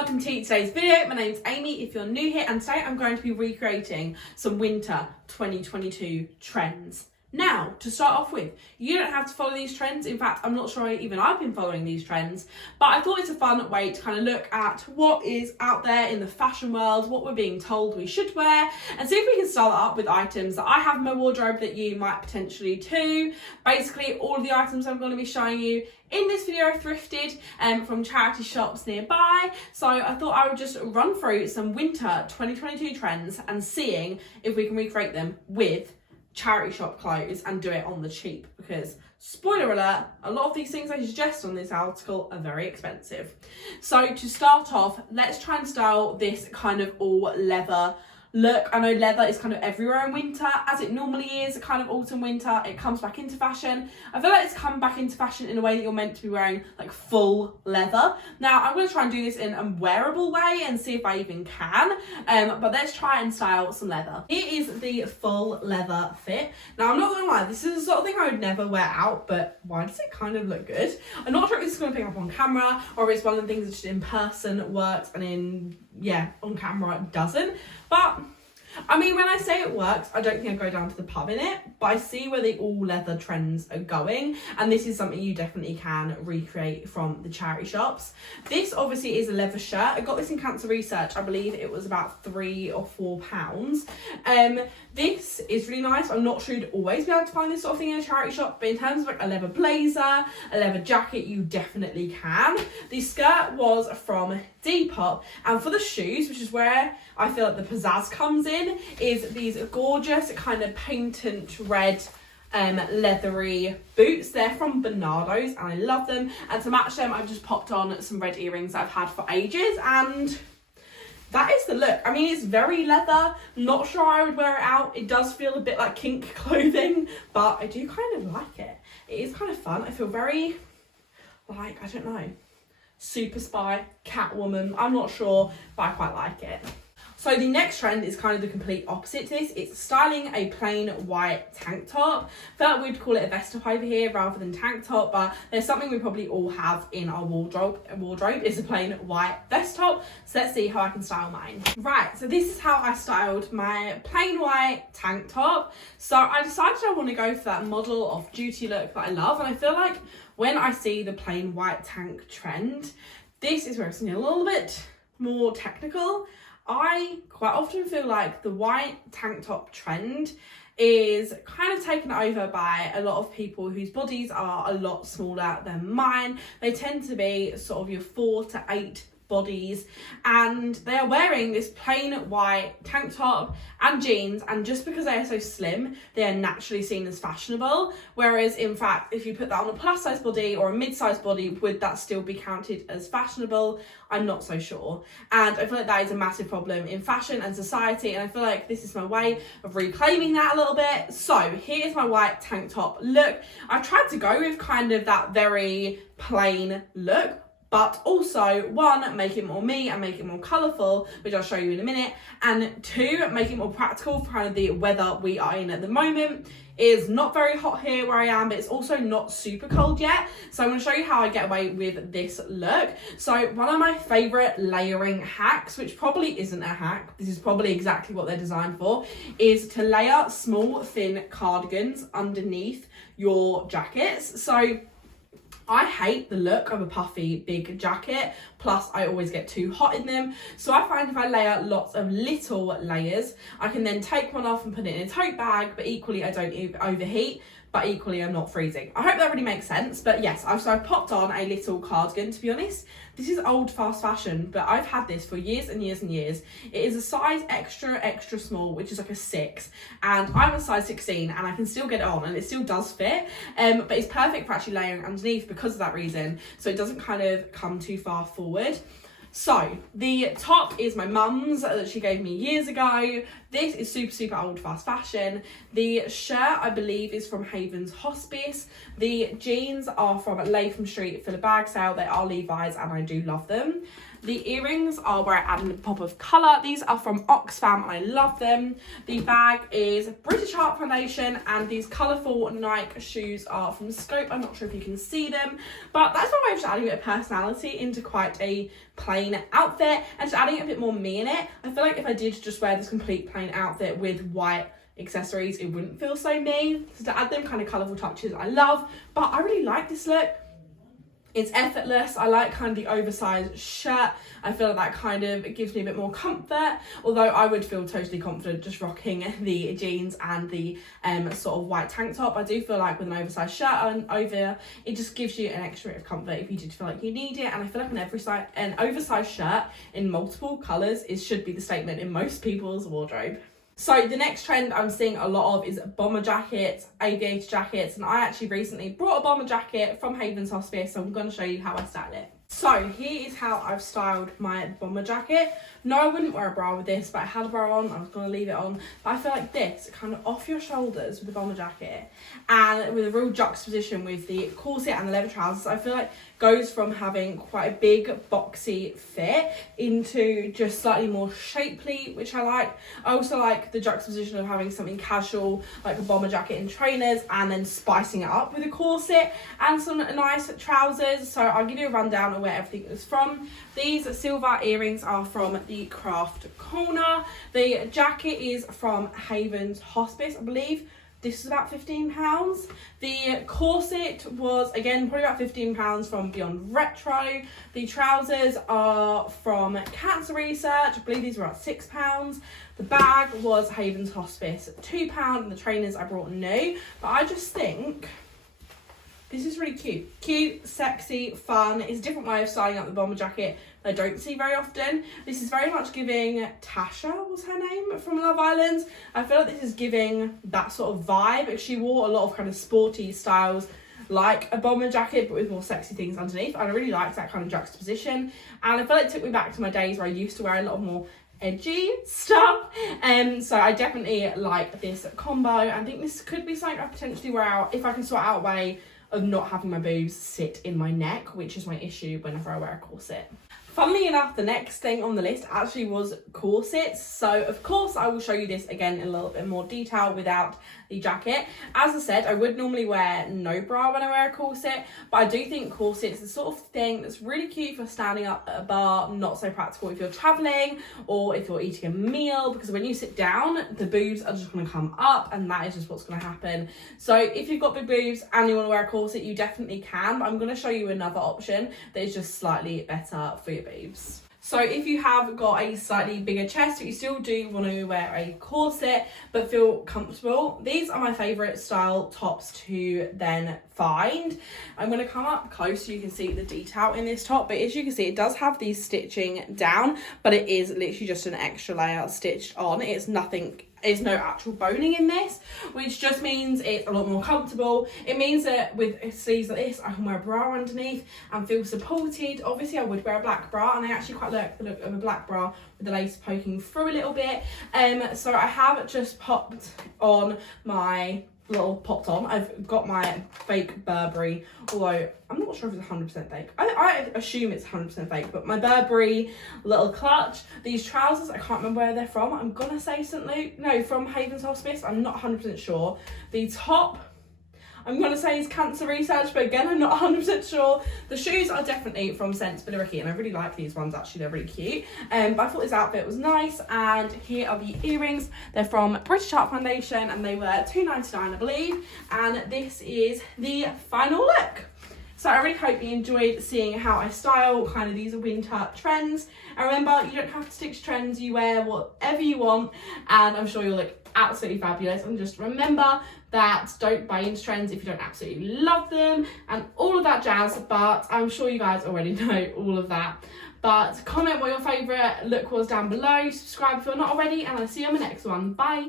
welcome to today's video. My name's Amy if you're new here, and today I'm going to be recreating some winter 2022 trends. Now, to start off with, you don't have to follow these trends. In fact, I'm not sure even I've been following these trends, but I thought it's a fun way to kind of look at what is out there in the fashion world, what we're being told we should wear, and see if we can style it up with items that I have in my wardrobe that you might potentially too. Basically, all of the items I'm going to be showing you in this video are thrifted from charity shops nearby. So I thought I would just run through some winter 2022 trends and seeing if we can recreate them with charity shop clothes and do it on the cheap, because spoiler alert, a lot of these things I suggest on this article are very expensive. So to start off, let's try and style this kind of all leather look. I know leather is kind of everywhere in winter, as it normally is kind of autumn winter. It comes back into fashion. I feel like it's come back into fashion in a way that you're meant to be wearing like full leather. Now I'm going to try and do this in a wearable way and see if I even can, but let's try and style some leather. Here is the full leather fit. Now I'm not going to lie, this is the sort of thing I would never wear out, but why does it kind of look good? I'm not sure if this is going to pick up on camera or if it's one of the things that just in person works and on camera it doesn't. But I mean, when I say it works, I don't think I'd go down to the pub in it, but I see where the all leather trends are going, and this is something you definitely can recreate from the charity shops. This obviously is a leather shirt. I got this in Cancer Research. I believe it was about £3 or £4. This is really nice. I'm not sure you'd always be able to find this sort of thing in a charity shop, but in terms of like a leather blazer, a leather jacket, you definitely can. The skirt was from Depop, and for the shoes, which is where I feel like the pizzazz comes in, is these gorgeous kind of patent red leathery boots. They're from Bernardo's and I love them, and to match them I've just popped on some red earrings that I've had for ages, and that is the look. I mean, it's very leather. Not sure I would wear it out. It does feel a bit like kink clothing, but I do kind of like it. It is kind of fun. I feel very like, I don't know, Super Spy, Catwoman. I'm not sure, but I quite like it. So the next trend is kind of the complete opposite to this. It's styling a plain white tank top. I feel like we'd call it a vest top over here rather than tank top, but there's something we probably all have in our wardrobe. Is a plain white vest top. So let's see how I can style mine. Right, so this is how I styled my plain white tank top. So I decided I want to go for that model off duty look that I love, and I feel like when I see the plain white tank trend, this is where it's a little bit more technical. I quite often feel like the white tank top trend is kind of taken over by a lot of people whose bodies are a lot smaller than mine. They tend to be sort of your 4 to 8 bodies, and they are wearing this plain white tank top and jeans, and just because they are so slim, they are naturally seen as fashionable, whereas in fact if you put that on a plus size body or a mid-sized body, would that still be counted as fashionable? I'm not so sure, and I feel like that is a massive problem in fashion and society, and I feel like this is my way of reclaiming that a little bit. So here's my white tank top look. I tried to go with kind of that very plain look, but also, one, make it more me and make it more colourful, which I'll show you in a minute, and two, make it more practical for kind of the weather we are in at the moment. It is not very hot here where I am, but it's also not super cold yet, so I'm going to show you how I get away with this look. So one of my favourite layering hacks, which probably isn't a hack, this is probably exactly what they're designed for, is to layer small thin cardigans underneath your jackets. So I hate the look of a puffy big jacket, plus I always get too hot in them. So I find if I layer lots of little layers, I can then take one off and put it in a tote bag, but equally I don't overheat, but equally I'm not freezing. I hope that really makes sense, but yes, I've popped on a little cardigan. To be honest, this is old fast fashion, but I've had this for years and years and years. It is a size extra small, which is like a 6, and I'm a size 16 and I can still get it on and it still does fit, but it's perfect for actually layering underneath because of that reason, so it doesn't kind of come too far forward. So the top is my mum's that she gave me years ago. This is super old fast fashion. The shirt, I believe, is from Haven's Hospice. The jeans are from Latham Street Filler Bag Sale. They are Levi's and I do love them. The earrings are where I added a pop of colour. These are from Oxfam and I love them. The bag is British Heart Foundation, and these colourful Nike shoes are from Scope. I'm not sure if you can see them, but that's my way of just adding a bit of personality into quite a plain outfit and just adding a bit more me in it. I feel like if I did just wear this complete plain outfit with white accessories, it wouldn't feel so me. So to add them kind of colourful touches, I love, but I really like this look. It's effortless. I like kind of the oversized shirt. I feel like that kind of gives me a bit more comfort, although I would feel totally confident just rocking the jeans and the sort of white tank top. I do feel like with an oversized shirt on over, it just gives you an extra bit of comfort if you did feel like you need it. And I feel like an oversized shirt in multiple colours should be the statement in most people's wardrobe. So the next trend I'm seeing a lot of is bomber jackets, aviator jackets, and I actually recently brought a bomber jacket from Haven's Hospice, so I'm going to show you how I style it. So here is how I've styled my bomber jacket. No, I wouldn't wear a bra with this, but I had a bra on, I was going to leave it on. But I feel like this, kind of off your shoulders with the bomber jacket, and with a real juxtaposition with the corset and the leather trousers, I feel like goes from having quite a big boxy fit into just slightly more shapely, which I like. I also like the juxtaposition of having something casual like a bomber jacket and trainers, and then spicing it up with a corset and some nice trousers. So I'll give you a rundown of where everything is from. These silver earrings are from the Craft Corner. The jacket is from Haven's Hospice, I believe. This is about £15. The corset was, again, probably about £15 from Beyond Retro. The trousers are from Cancer Research. I believe these were about £6. The bag was Haven's Hospice, £2. And the trainers I brought new. But I just think this is really cute. Cute, sexy, fun. It's a different way of styling up the bomber jacket I don't see very often. This is very much giving Tasha, was her name, from Love Island. I feel like this is giving that sort of vibe. She wore a lot of kind of sporty styles like a bomber jacket, but with more sexy things underneath. I really liked that kind of juxtaposition. And I feel like it took me back to my days where I used to wear a lot more edgy stuff. So I definitely like this combo. I think this could be something I potentially wear out if I can sort out a way of not having my boobs sit in my neck, which is my issue whenever I wear a corset. Funnily enough, the next thing on the list actually was corsets. So of course I will show you this again in a little bit more detail without the jacket. As I said, I would normally wear no bra when I wear a corset, but I do think corsets is the sort of thing that's really cute for standing up at a bar, not so practical if you're traveling or if you're eating a meal, because when you sit down, the boobs are just going to come up, and that is just what's going to happen. So if you've got big boobs and you want to wear a corset, you definitely can, but I'm going to show you another option that is just slightly better for your boobs. So if you have got a slightly bigger chest, but you still do want to wear a corset but feel comfortable, these are my favourite style tops to then find. I'm going to come up close so you can see the detail in this top, but as you can see, it does have these stitching down, but it is literally just an extra layer stitched on. It's nothing. There's no actual boning in this, which just means it's a lot more comfortable. It means that with sleeves like this, I can wear a bra underneath and feel supported. Obviously, I would wear a black bra, and I actually quite like the look of a black bra with the lace poking through a little bit. So I have just popped on my I've got my fake Burberry, although I'm not sure if it's 100% fake. I assume it's 100% fake, but my Burberry little clutch. These trousers, I can't remember where they're from. I'm gonna say St. Luke, no, from Haven's Hospice. I'm not 100% sure. The top, I'm going to say is Cancer Research, but again, I'm not 100% sure. The shoes are definitely from Sensible Ricky, and I really like these ones, actually. They're really cute. But I thought this outfit was nice, and here are the earrings. They're from British Heart Foundation, and they were £2.99, I believe. And this is the final look. So I really hope you enjoyed seeing how I style kind of these winter trends. And remember, you don't have to stick to trends. You wear whatever you want, and I'm sure you'll look absolutely fabulous. And just remember that don't buy into trends if you don't absolutely love them and all of that jazz, but I'm sure you guys already know all of that. But comment what your favourite look was down below, subscribe if you're not already, and I'll see you on the next one. Bye!